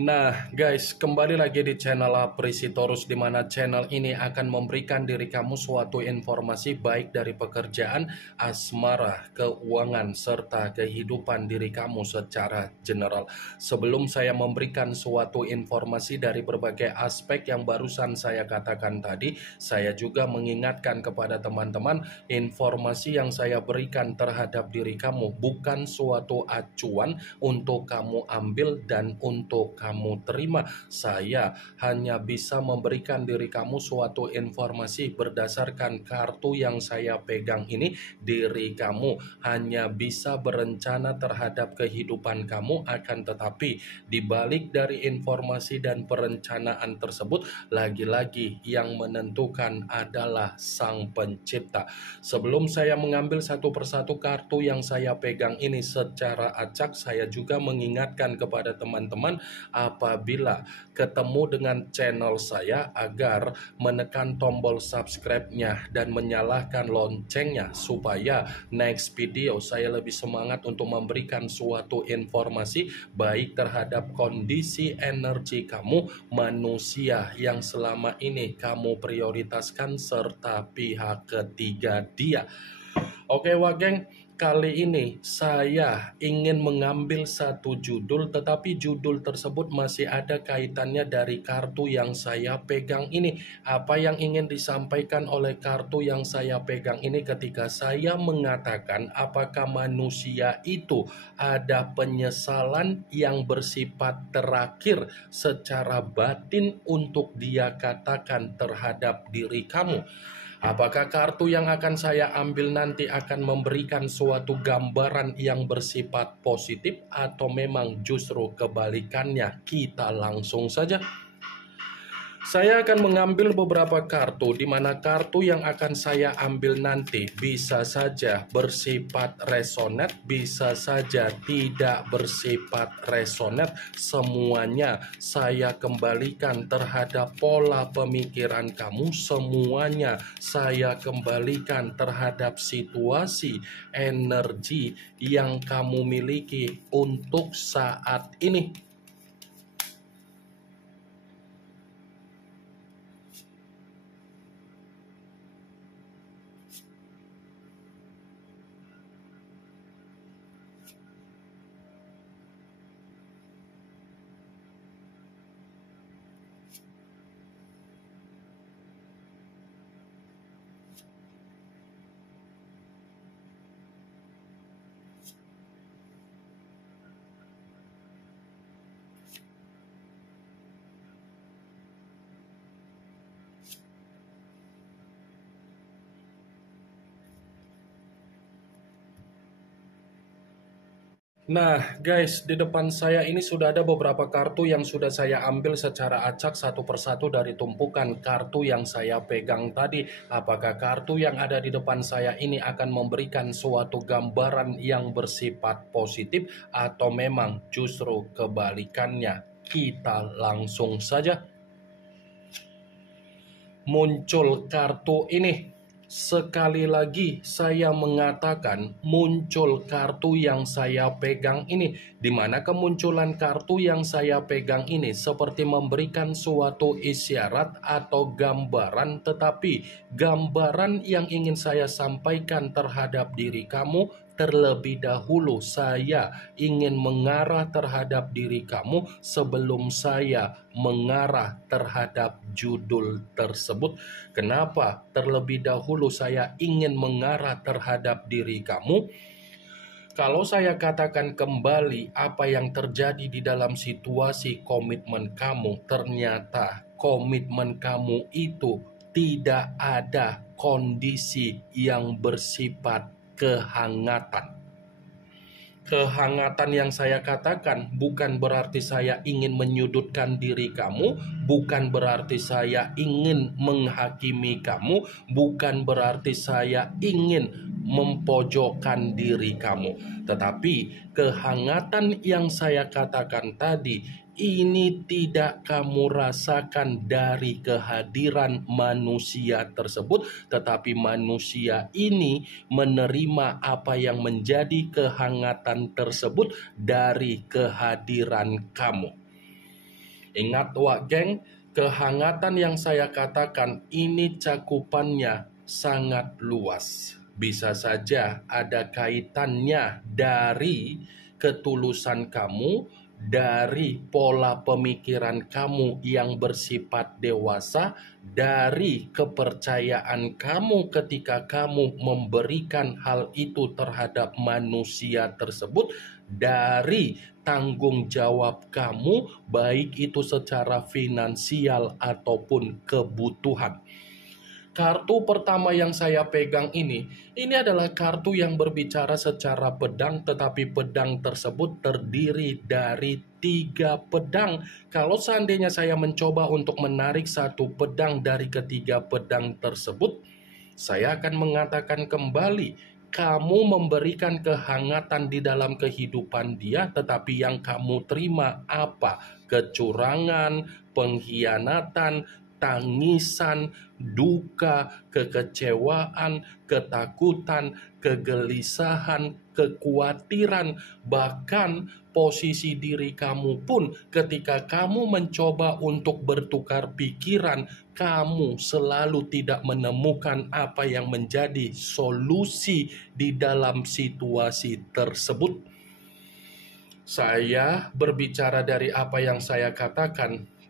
Nah guys, kembali lagi di channel Apresitorus, di mana channel ini akan memberikan diri kamu suatu informasi baik dari pekerjaan, asmara, keuangan, serta kehidupan diri kamu secara general. Sebelum saya memberikan suatu informasi dari berbagai aspek yang barusan saya katakan tadi, saya juga mengingatkan kepada teman-teman, informasi yang saya berikan terhadap diri kamu bukan suatu acuan untuk kamu ambil dan untuk kamu terima. Saya hanya bisa memberikan diri kamu suatu informasi berdasarkan kartu yang saya pegang ini. Diri kamu hanya bisa berencana terhadap kehidupan kamu, akan tetapi dibalik dari informasi dan perencanaan tersebut, lagi-lagi yang menentukan adalah Sang Pencipta. Sebelum saya mengambil satu persatu kartu yang saya pegang ini secara acak, saya juga mengingatkan kepada teman-teman apabila ketemu dengan channel saya agar menekan tombol subscribe-nya dan menyalakan loncengnya supaya next video saya lebih semangat untuk memberikan suatu informasi baik terhadap kondisi energi kamu, manusia yang selama ini kamu prioritaskan, serta pihak ketiga dia. Oke Wageng, kali ini saya ingin mengambil satu judul, tetapi judul tersebut masih ada kaitannya dari kartu yang saya pegang ini. Apa yang ingin disampaikan oleh kartu yang saya pegang ini ketika saya mengatakan apakah manusia itu ada penyesalan yang bersifat terakhir secara batin untuk dia katakan terhadap diri kamu. Apakah kartu yang akan saya ambil nanti akan memberikan suatu gambaran yang bersifat positif atau memang justru kebalikannya? Kita langsung saja. Saya akan mengambil beberapa kartu, di mana kartu yang akan saya ambil nanti bisa saja bersifat resonate, bisa saja tidak bersifat resonate. Semuanya saya kembalikan terhadap pola pemikiran kamu, semuanya saya kembalikan terhadap situasi energi yang kamu miliki untuk saat ini. Nah guys, di depan saya ini sudah ada beberapa kartu yang sudah saya ambil secara acak satu persatu dari tumpukan kartu yang saya pegang tadi. Apakah kartu yang ada di depan saya ini akan memberikan suatu gambaran yang bersifat positif atau memang justru kebalikannya? Kita langsung saja. Muncul kartu ini. Sekali lagi saya mengatakan muncul kartu yang saya pegang ini, di mana kemunculan kartu yang saya pegang ini seperti memberikan suatu isyarat atau gambaran, tetapi gambaran yang ingin saya sampaikan terhadap diri kamu. Terlebih dahulu saya ingin mengarah terhadap diri kamu sebelum saya mengarah terhadap judul tersebut. Kenapa terlebih dahulu saya ingin mengarah terhadap diri kamu? Kalau saya katakan kembali apa yang terjadi di dalam situasi komitmen kamu, ternyata komitmen kamu itu tidak ada kondisi yang bersifat kehangatan. Kehangatan yang saya katakan bukan berarti saya ingin menyudutkan diri kamu, bukan berarti saya ingin menghakimi kamu, bukan berarti saya ingin mempojokkan diri kamu. Tetapi kehangatan yang saya katakan tadi, ini tidak kamu rasakan dari kehadiran manusia tersebut, tetapi manusia ini menerima apa yang menjadi kehangatan tersebut dari kehadiran kamu. Ingat Wak Geng, kehangatan yang saya katakan ini cakupannya sangat luas. Bisa saja ada kaitannya dari ketulusan kamu, dari pola pemikiran kamu yang bersifat dewasa, dari kepercayaan kamu ketika kamu memberikan hal itu terhadap manusia tersebut, dari tanggung jawab kamu, baik itu secara finansial ataupun kebutuhan. Kartu pertama yang saya pegang ini adalah kartu yang berbicara secara pedang, tetapi pedang tersebut terdiri dari 3 pedang. Kalau seandainya saya mencoba untuk menarik satu pedang dari ketiga pedang tersebut, saya akan mengatakan kembali, kamu memberikan kehangatan di dalam kehidupan dia, tetapi yang kamu terima apa? Kecurangan, pengkhianatan, tangisan, duka, kekecewaan, ketakutan, kegelisahan, kekhawatiran, bahkan posisi diri kamu pun ketika kamu mencoba untuk bertukar pikiran, kamu selalu tidak menemukan apa yang menjadi solusi di dalam situasi tersebut. Saya berbicara dari apa yang saya katakan,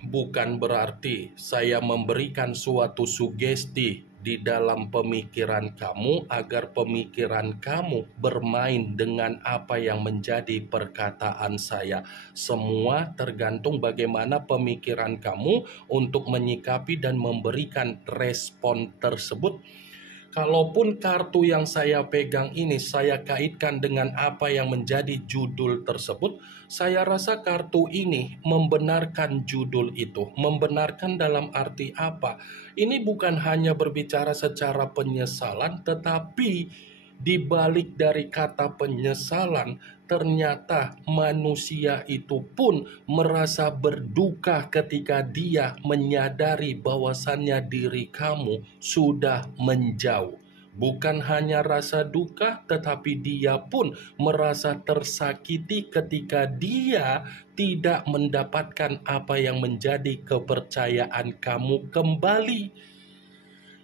bukan berarti saya memberikan suatu sugesti di dalam pemikiran kamu agar pemikiran kamu bermain dengan apa yang menjadi perkataan saya. Semua tergantung bagaimana pemikiran kamu untuk menyikapi dan memberikan respon tersebut. Kalaupun kartu yang saya pegang ini saya kaitkan dengan apa yang menjadi judul tersebut, saya rasa kartu ini membenarkan judul itu. Membenarkan dalam arti apa? Ini bukan hanya berbicara secara penyesalan, tetapi di balik dari kata penyesalan, ternyata manusia itu pun merasa berduka ketika dia menyadari bahwasannya diri kamu sudah menjauh. Bukan hanya rasa duka, tetapi dia pun merasa tersakiti ketika dia tidak mendapatkan apa yang menjadi kepercayaan kamu kembali.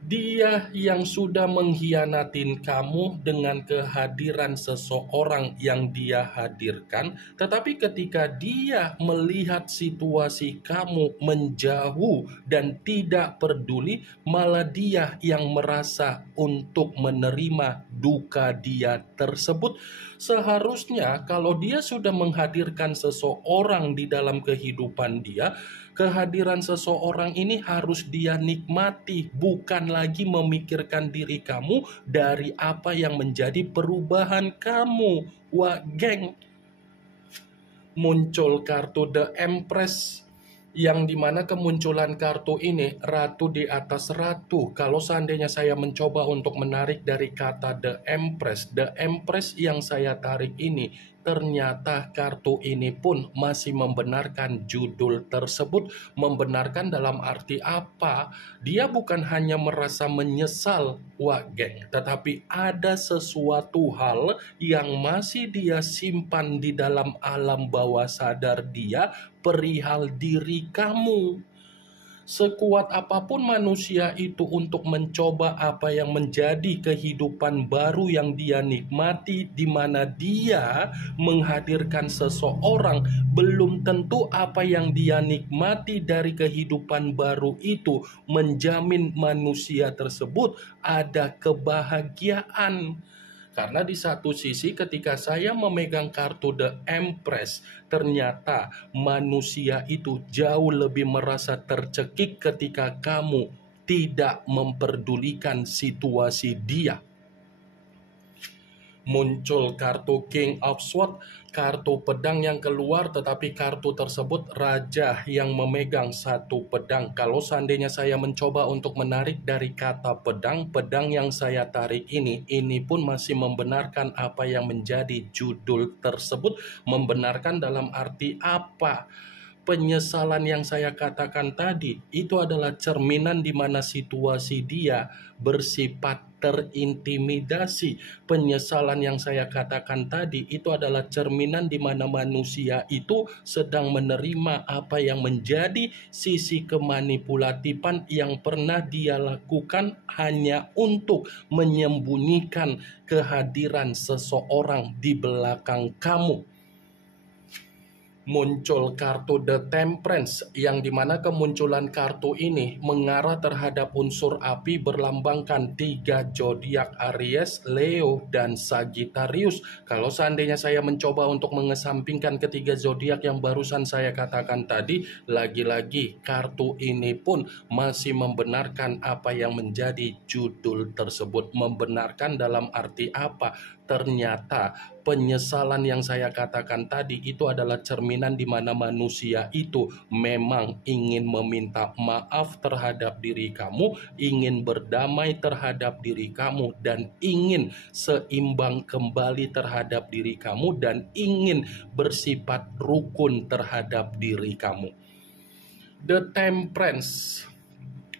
Dia yang sudah mengkhianatin kamu dengan kehadiran seseorang yang dia hadirkan, tetapi ketika dia melihat situasi kamu menjauh dan tidak peduli, malah dia yang merasa untuk menerima duka dia tersebut. Seharusnya kalau dia sudah menghadirkan seseorang di dalam kehidupan dia, kehadiran seseorang ini harus dia nikmati, bukan lagi memikirkan diri kamu dari apa yang menjadi perubahan kamu. Wah, geng, muncul kartu The Empress, yang dimana kemunculan kartu ini ratu di atas ratu. Kalau seandainya saya mencoba untuk menarik dari kata The Empress yang saya tarik ini, ternyata kartu ini pun masih membenarkan judul tersebut. Membenarkan dalam arti apa? Dia bukan hanya merasa menyesal, wah geng, tetapi ada sesuatu hal yang masih dia simpan di dalam alam bawah sadar dia perihal diri kamu. Sekuat apapun manusia itu untuk mencoba apa yang menjadi kehidupan baru yang dia nikmati, di mana dia menghadirkan seseorang, belum tentu apa yang dia nikmati dari kehidupan baru itu menjamin manusia tersebut ada kebahagiaan. Karena di satu sisi ketika saya memegang kartu The Empress, ternyata manusia itu jauh lebih merasa tercekik ketika kamu tidak memperdulikan situasi dia. Muncul kartu King of Swords, kartu pedang yang keluar, tetapi kartu tersebut raja yang memegang satu pedang. Kalau seandainya saya mencoba untuk menarik dari kata pedang, pedang yang saya tarik ini pun masih membenarkan apa yang menjadi judul tersebut. Membenarkan dalam arti apa? penyesalan yang saya katakan tadi itu adalah cerminan di mana situasi dia bersifat terintimidasi. Penyesalan yang saya katakan tadi itu adalah cerminan di mana manusia itu sedang menerima apa yang menjadi sisi kemanipulatifan yang pernah dia lakukan hanya untuk menyembunyikan kehadiran seseorang di belakang kamu. Muncul kartu The Temperance yang dimana kemunculan kartu ini mengarah terhadap unsur api berlambangkan 3 zodiak Aries, Leo, dan Sagittarius. Kalau seandainya saya mencoba untuk mengesampingkan ketiga zodiak yang barusan saya katakan tadi, lagi-lagi kartu ini pun masih membenarkan apa yang menjadi judul tersebut. Membenarkan dalam arti apa? Ternyata penyesalan yang saya katakan tadi itu adalah cerminan di mana manusia itu memang ingin meminta maaf terhadap diri kamu, ingin berdamai terhadap diri kamu, dan ingin seimbang kembali terhadap diri kamu, dan ingin bersifat rukun terhadap diri kamu. The Temperance,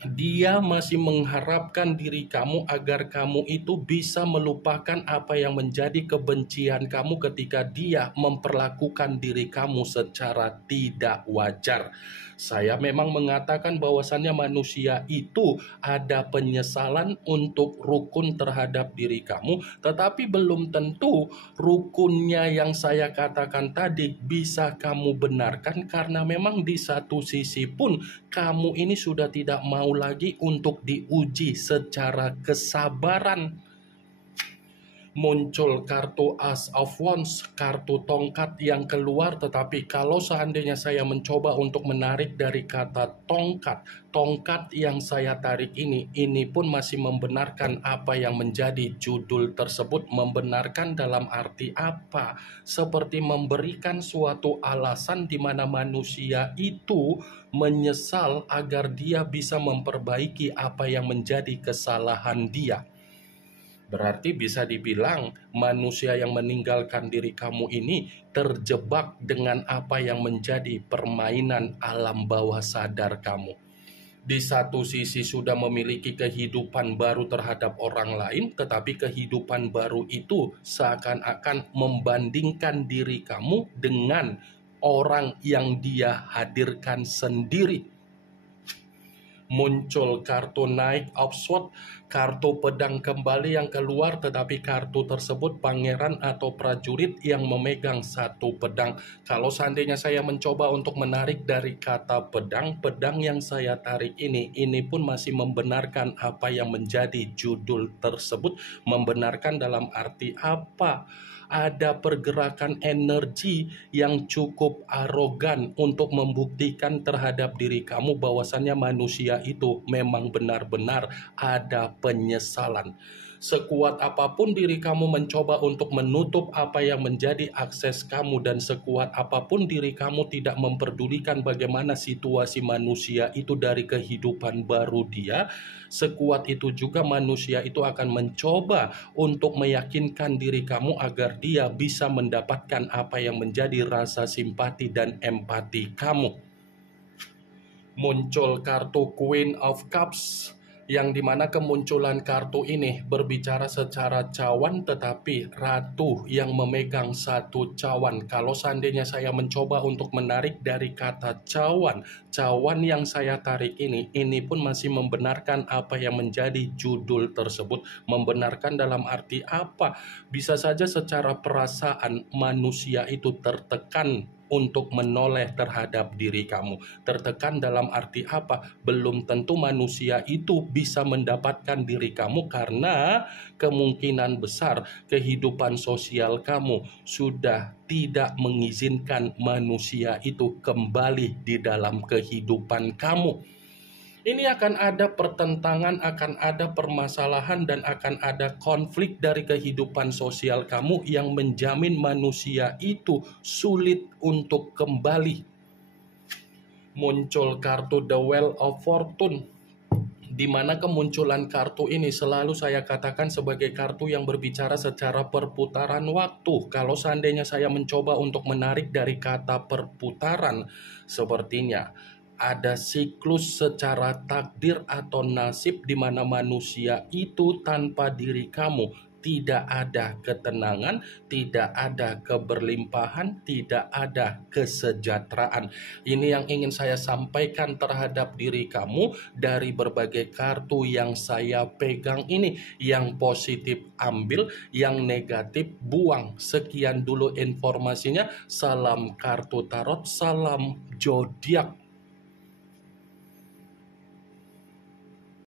dia masih mengharapkan diri kamu agar kamu itu bisa melupakan apa yang menjadi kebencian kamu ketika dia memperlakukan diri kamu secara tidak wajar. Saya memang mengatakan bahwasannya manusia itu ada penyesalan untuk rukun terhadap diri kamu, tetapi belum tentu rukunnya yang saya katakan tadi bisa kamu benarkan, karena memang di satu sisi pun kamu ini sudah tidak mau lagi untuk diuji secara kesabaran. Muncul kartu As of Wands, kartu tongkat yang keluar, tetapi kalau seandainya saya mencoba untuk menarik dari kata tongkat, tongkat yang saya tarik ini pun masih membenarkan apa yang menjadi judul tersebut. Membenarkan dalam arti apa? Seperti memberikan suatu alasan di mana manusia itu menyesal agar dia bisa memperbaiki apa yang menjadi kesalahan dia. Berarti bisa dibilang manusia yang meninggalkan diri kamu ini terjebak dengan apa yang menjadi permainan alam bawah sadar kamu. Di satu sisi sudah memiliki kehidupan baru terhadap orang lain, tetapi kehidupan baru itu seakan-akan membandingkan diri kamu dengan orang yang dia hadirkan sendiri. Muncul kartu Knight of Swords, kartu pedang kembali yang keluar, tetapi kartu tersebut pangeran atau prajurit yang memegang satu pedang. Kalau seandainya saya mencoba untuk menarik dari kata pedang, pedang yang saya tarik ini pun masih membenarkan apa yang menjadi judul tersebut. Membenarkan dalam arti apa? Ada pergerakan energi yang cukup arogan untuk membuktikan terhadap diri kamu bahwasannya manusia itu memang benar-benar ada penyesalan. Sekuat apapun diri kamu mencoba untuk menutup apa yang menjadi akses kamu, dan sekuat apapun diri kamu tidak memperdulikan bagaimana situasi manusia itu dari kehidupan baru dia, sekuat itu juga manusia itu akan mencoba untuk meyakinkan diri kamu agar dia bisa mendapatkan apa yang menjadi rasa simpati dan empati kamu. Muncul kartu Queen of Cups, yang dimana kemunculan kartu ini berbicara secara cawan, tetapi ratu yang memegang satu cawan. Kalau seandainya saya mencoba untuk menarik dari kata cawan, cawan yang saya tarik ini pun masih membenarkan apa yang menjadi judul tersebut. Membenarkan dalam arti apa? Bisa saja secara perasaan manusia itu tertekan untuk menoleh terhadap diri kamu. Tertekan dalam arti apa? Belum tentu manusia itu bisa mendapatkan diri kamu, karena kemungkinan besar kehidupan sosial kamu sudah tidak mengizinkan manusia itu kembali di dalam kehidupan kamu. Ini akan ada pertentangan, akan ada permasalahan, dan akan ada konflik dari kehidupan sosial kamu yang menjamin manusia itu sulit untuk kembali. Muncul kartu The Wheel of Fortune, di mana kemunculan kartu ini selalu saya katakan sebagai kartu yang berbicara secara perputaran waktu. Kalau seandainya saya mencoba untuk menarik dari kata perputaran, sepertinya ada siklus secara takdir atau nasib di mana manusia itu tanpa diri kamu tidak ada ketenangan, tidak ada keberlimpahan, tidak ada kesejahteraan. Ini yang ingin saya sampaikan terhadap diri kamu dari berbagai kartu yang saya pegang ini. Yang positif ambil, yang negatif buang. Sekian dulu informasinya. Salam kartu tarot, salam zodiak.